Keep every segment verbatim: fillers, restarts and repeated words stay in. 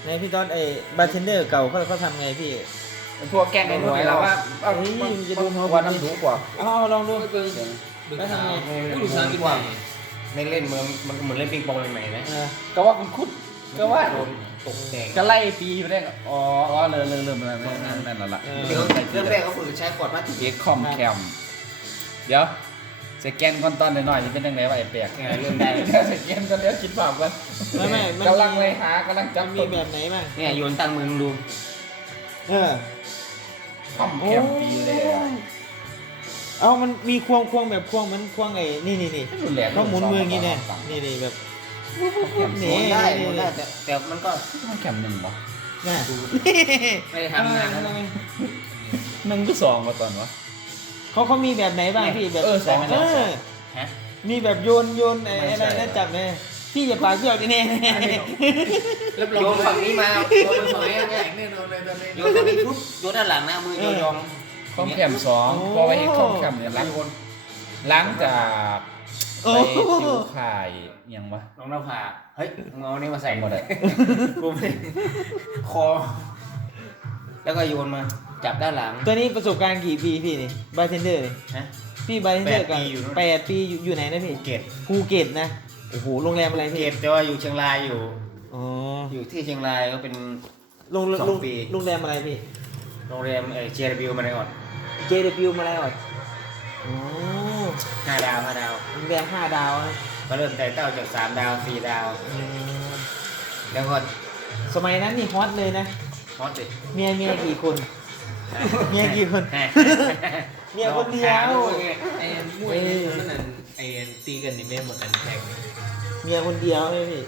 ในพี่ต้นไอ้บาร์เทนเดอร์เก่าเขาเขาทำไงพี่พวกแกงไอ้หน่วยเราว่าเอาเฮ้ยมันจะดูหัวว่าน้ำถูกกว่าเอาลองดูเบิ่งแล้วทำไงลูกสาวกินไหนไม่เล่นเหมือนมันเหมือนเล่นปิงปองใหม่ๆนะเออก็ว่าคุณคุดก็ว่าโดนตกแตกก็ไล่ปีอยู่ได้อ๋ออ๋อเริ่มเริ่มเริ่มเริ่มนั่นนั่นนั่นละเออเดี๋ยวเริ่มแรกเขาฝึกใช้ขวดพลาสติกเอ็กคอมแคมเดี๋ยวสแกนก่อนตอนหน่อยๆจะเป็นยังไงวะไอ้แปลกเริ่มได้เดี๋ยวสแกนกันแล้วคิดภาพกันไม่ไม่มันกำลังเลยหากำลังจับมีต้นแบบไหนบ้างเนี่ยโยนตั้งมือดูเออคอมแคมปีเลยอะเอามันมีควงควงแบบควงเหมันควงไอ้นี่นี่นี่รุนแรงต้องหมุนมืออย่างงี้เนี่ยนี่นี่แบบหมุนได้หมุนได้แต่แต่มันก็คอมแคมหนึ่งปะน่ะไม่ได้ทำงานนะหนึ่งก็สองมาตอนวะเขาเขามีแบบไหนบ้างพี่แบบเออสองเออฮะมีแบบโยนโยนไอ้ไม่อะใช่ไรนะจับเนี่ยพี่อย่าปากเบี้ยวดิเนี่ยรับรองโยนฝั่งนี้มาโยนฝั่งนี้แตเนี่ยกแน่นอนเลยตอนนี้โยนฝั่งนี้ปุ๊บโยนด้านหลังนะมือโยนยองคอมแคมสองพอไปให้คอมแคมเนี่ยหล้างหล้างจากโอ้ไปโหติวข่ายยังวะลองหน้าผากเฮ้ยมึงเอาอันนี้มาใส่หมดเลยกูไม่คอ แล้วก็โยนมาจับด้านหลังตัวนี้ประสบการณ์กี่ปีพี่นี่บาร์เทนเดอร์นี่ฮะพี่บาร์เทนเดอร์แปดกับปีอยู่นู่นแปดปีอยู่อยู่ไหนนะพี่ภูเก็ตภูเก็ตนะโอ้โหโรงแรมอะไรภูพี่เก็ตแต่ว่าอยู่เชียงรายอยู่อ๋ออยู่ที่เชียงรายก็เป็นโรงสองโรงปีโรงแรมอะไรพี่โรงแรมเอเชียร์วิวมาในออดเจ ดับเบิลยู มาแล้วโอ้ห้าดาวห้าดาวโรงแรมห้าดาวนะก็เริ่มไต่เต้าจากสามดาวสี่ดาวอืมแล้วก็สมัยนั้นนี่ฮอตเลยนะฮอตเลยเมียเมียกี่คน เมียกี่คน เมียคนเดียวไอ้มวยนี่มันนั่นไอ้ตีกันนี่แม่หมดอันแทงเมียคนเดียวเลยพี่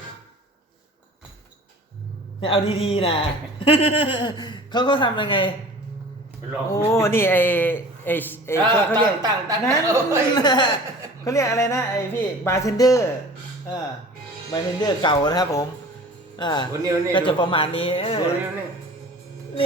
เนี่ยเอาดีๆนะ เขาเขาทำยังไงลองโอ้ นี่ไอไอไอเขาเขาเรียกตั้งตั้งนั่ตั้นงโอ้ยเขาเรียกอะไรนะไอพี่บาร์เทนเดอร์เออบาร์เทนเดอร์เก่านะครับผมอ่าวันนี้วันนี้ก็จะประมาณนี้เออดูนี่นี่นี่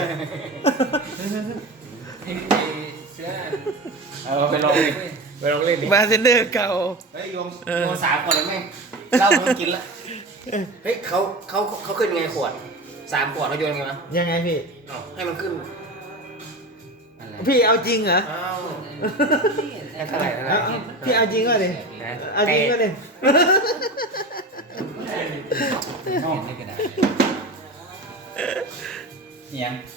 ไอ้ไอ้เสื้อเอาไปลองเล่นไปลองเล่นดิบาร์เทนเดอร์เก่าเฮ้ยโยมเออโยมสามคนเลยแม่งเหล้ามันกินละเฮ้ยเขาเขาเขาขึ้นไงขวดสามขวดเขาโยนไงวะยังไงพี่เอาให้มันขึ้นอะไรพี่เอาจริงเหรออ้าวให้เท่าไหร่เท่าไหร่เอาพี่เอาจริงก็ดิเอาจริงก็ดิห้องนี่กระดาษยัง